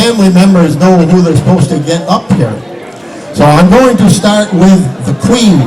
family members knowing who they're supposed to get up here. So I'm going to start with the Queen.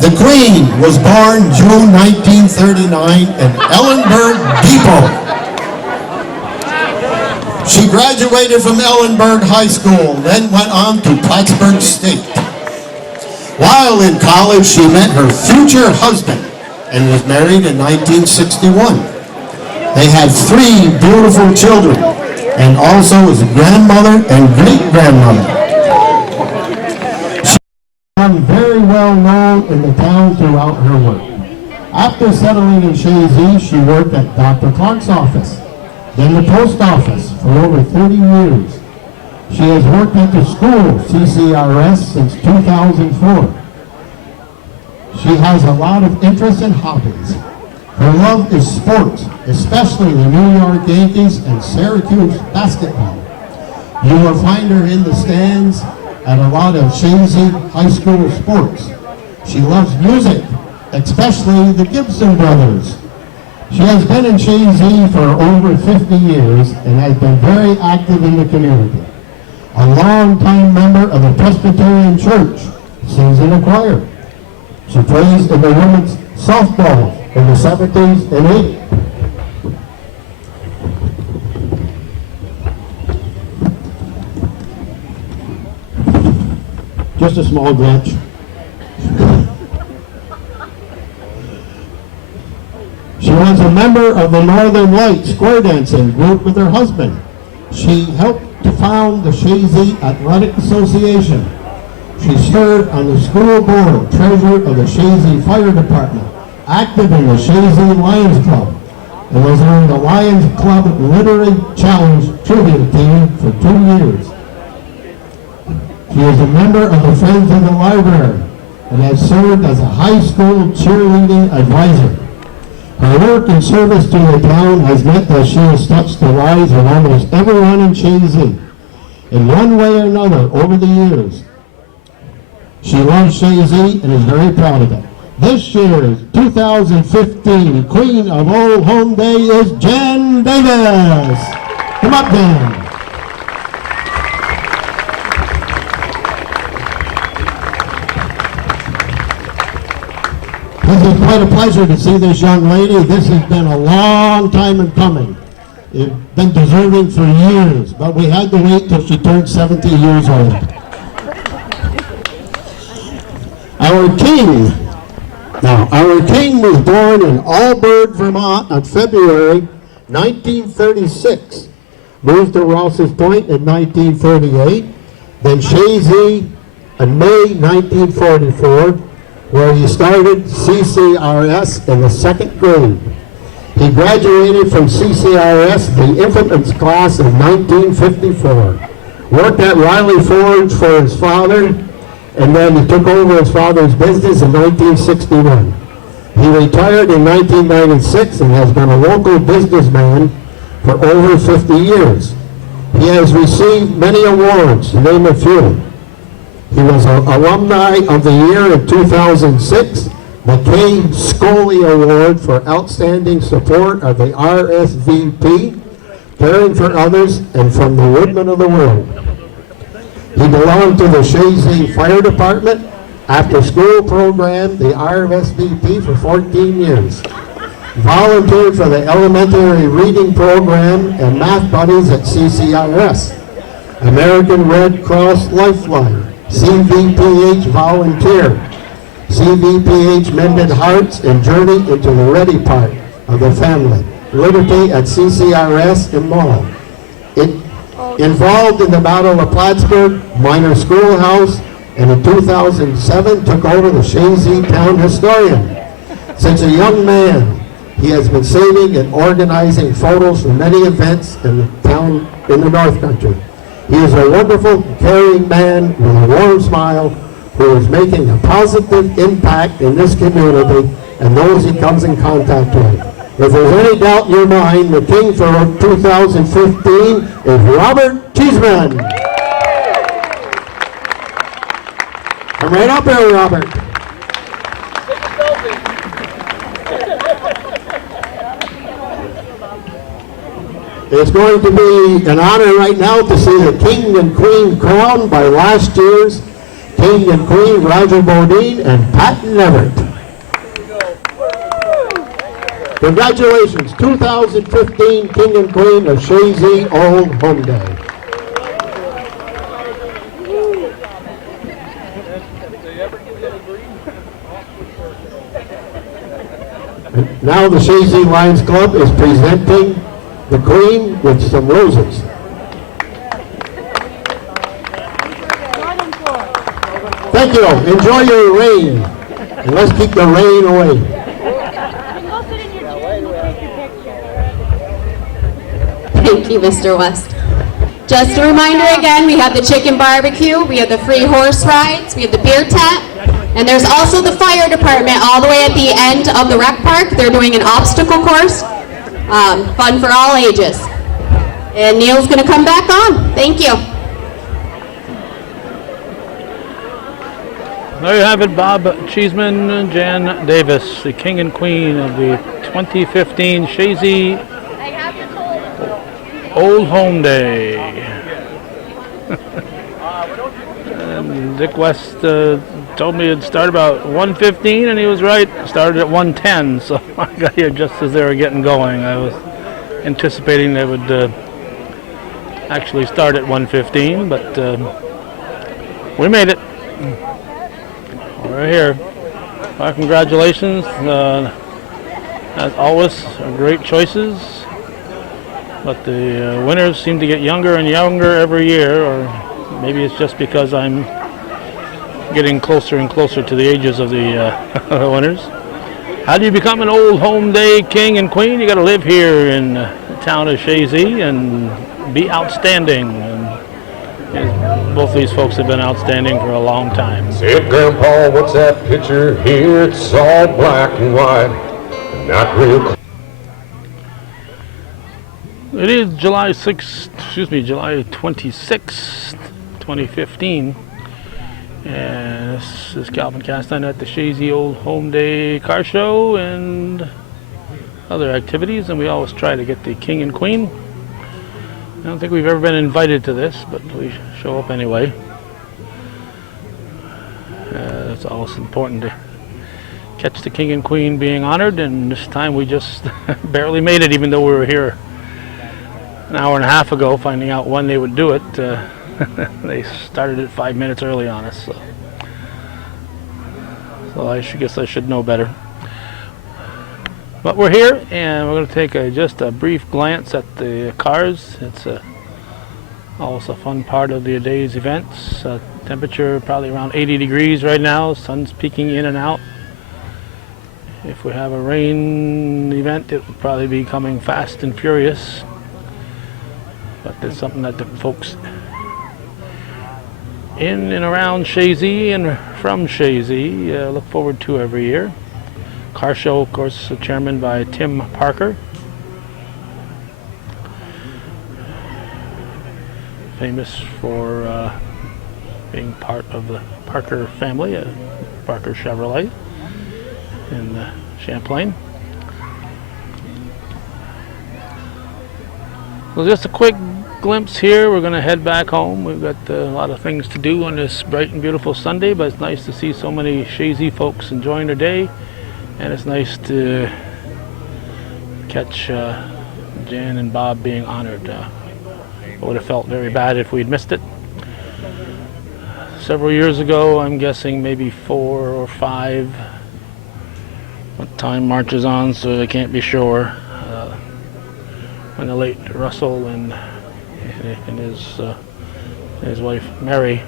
The Queen was born June 1939 in Ellenburg Depot. She graduated from Ellenburg High School, then went on to Plattsburgh State. While in college, she met her future husband and was married in 1961. They had 3 beautiful children and also is a grandmother and great-grandmother. She became very well known in the town throughout her work. After settling in Chazy, she worked at Dr. Clark's office, then the post office for over 30 years. She has worked at the school, CCRS, since 2004. She has a lot of interests and hobbies. Her love is sports, especially the New York Yankees and Syracuse basketball. You will find her in the stands at a lot of Chazy High School sports. She loves music, especially the Gibson Brothers. She has been in Chazy for over 50 years and has been very active in the community. A long-time member of the Presbyterian Church, sings in the choir. She plays in the women's softball in the 70s and 80s. Just a small glitch. She was a member of the Northern Lights square dancing group with her husband. She helped to found the Chazy Athletic Association. She served on the school board, treasurer of the Chazy Fire Department, active in the Chazy Lions Club, and was on the Lions Club Literary Challenge trivia team for 2 years. She is a member of the Friends of the Library and has served as a high school cheerleading advisor. Her work and service to the town has meant that she has touched the lives of almost everyone in Chazy in one way or another over the years. She loves Chazy and is very proud of it. This year's 2015 Queen of Old Home Day is Jen Davis. Come up, Jen. This is quite a pleasure to see this young lady. This has been a long time in coming. It's been deserving for years, but we had to wait till she turned 70 years old. Our king was born in Alburgh, Vermont on February 1936. Moved to Rouse's Point in 1938, then Chazy in May 1944, where he started CCRS in the 2nd grade. He graduated from CCRS, the infant's class, in 1954. Worked at Riley Forge for his father, and then he took over his father's business in 1961. He retired in 1996 and has been a local businessman for over 50 years. He has received many awards, to name a few. He was an Alumni of the Year in 2006, the K. Scully Award for Outstanding Support of the RSVP, Caring for Others, and from the Woodmen of the World. He belonged to the Chazy Fire Department, after school program, the RSVP, for 14 years. Volunteered for the elementary reading program and math buddies at CCRS. American Red Cross Lifeline, CVPH volunteer, CVPH Mended Hearts, and Journey into the Ready part of the family. Liberty at CCRS in Mall. Involved in the Battle of Plattsburgh, minor schoolhouse, and in 2007 took over the Chazy Town Historian. Since a young man, he has been saving and organizing photos from many events in the town in the North Country. He is a wonderful, caring man with a warm smile who is making a positive impact in this community and those he comes in contact with. If there's any doubt in your mind, the king for 2015 is Robert Cheeseman. Come right up here, Robert. It's going to be an honor right now to see the King and Queen crowned by last year's King and Queen, Roger Bodine and Patton Everett. Congratulations, 2015 King and Queen of Chazy Old Home Day. And now the Chazy Lions Club is presenting the Queen with some roses. Thank you. Enjoy your rain. And let's keep the rain away. Thank you, Mr. West. Just a reminder again, we have the chicken barbecue, we have the free horse rides, we have the beer tent, and there's also the fire department all the way at the end of the rec park. They're doing an obstacle course, fun for all ages. And Neil's going to come back on. Thank you. There you have it, Bob Cheeseman and Jan Davis, the King and Queen of the 2015 Chazy Old Home Day. And Dick West told me it'd start about 1:15, and he was right. It started at 1:10, so I got here just as they were getting going. I was anticipating they would actually start at 1:15, but we made it. We're here. Well, congratulations. As always, great choices. But the winners seem to get younger and younger every year, or maybe it's just because I'm getting closer and closer to the ages of the winners. How do you become an Old Home Day King and Queen? You got to live here in the town of Chazy and be outstanding. And both these folks have been outstanding for a long time. Say, Grandpa, what's that picture here? It's all black and white, not real. It is July 26th, 2015. And this is Calvin Castine at the Chazy Old Home Day Car Show and other activities. And we always try to get the King and Queen. I don't think we've ever been invited to this, but we show up anyway. It's always important to catch the King and Queen being honored, and this time we just barely made it, even though we were here an hour and a half ago finding out when they would do it. They started it 5 minutes early on us, so I guess I should know better. But we're here, and we're going to take just a brief glance at the cars. It's always a fun part of the day's events. Temperature probably around 80 degrees right now. Sun's peeking in and out. If we have a rain event, it will probably be coming fast and furious. But it's something that the folks in and around Chazy and from Chazy look forward to every year. Car show, of course, chairman by Tim Parker. Famous for being part of the Parker family, Parker Chevrolet in Champlain. So just a quick glimpse here. We're going to head back home. We've got a lot of things to do on this bright and beautiful Sunday, but it's nice to see so many Chazy folks enjoying their day, and it's nice to catch Jan and Bob being honored. I would have felt very bad if we'd missed it. Several years ago, I'm guessing maybe 4 or 5. What time marches on, so I can't be sure. When the late Russell and his wife Mary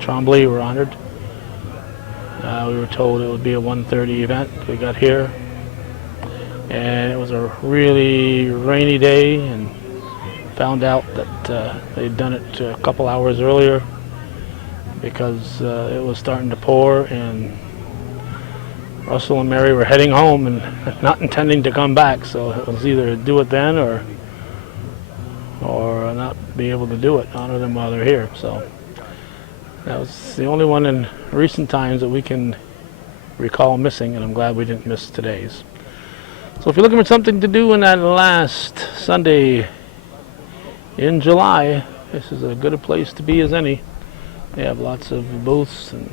Trombley were honored. We were told it would be a 1:30 event. We got here, and it was a really rainy day, and found out that they'd done it a couple hours earlier because it was starting to pour, and Russell and Mary were heading home and not intending to come back, so it was either do it then or not be able to do it, honor them while they're here. So that was the only one in recent times that we can recall missing, and I'm glad we didn't miss today's. So if you're looking for something to do in that last Sunday in July. This is as good a place to be as any. They have lots of booths and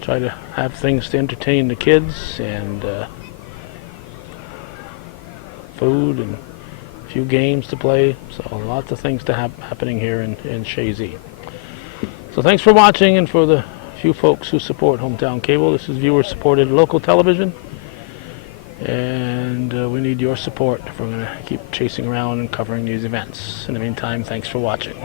try to have things to entertain the kids, and food and a few games to play. So lots of things to happening here in Chazy. So thanks for watching, and for the few folks who support Hometown Cable. This is viewer-supported local television, and we need your support if we're going to keep chasing around and covering these events. In the meantime, thanks for watching.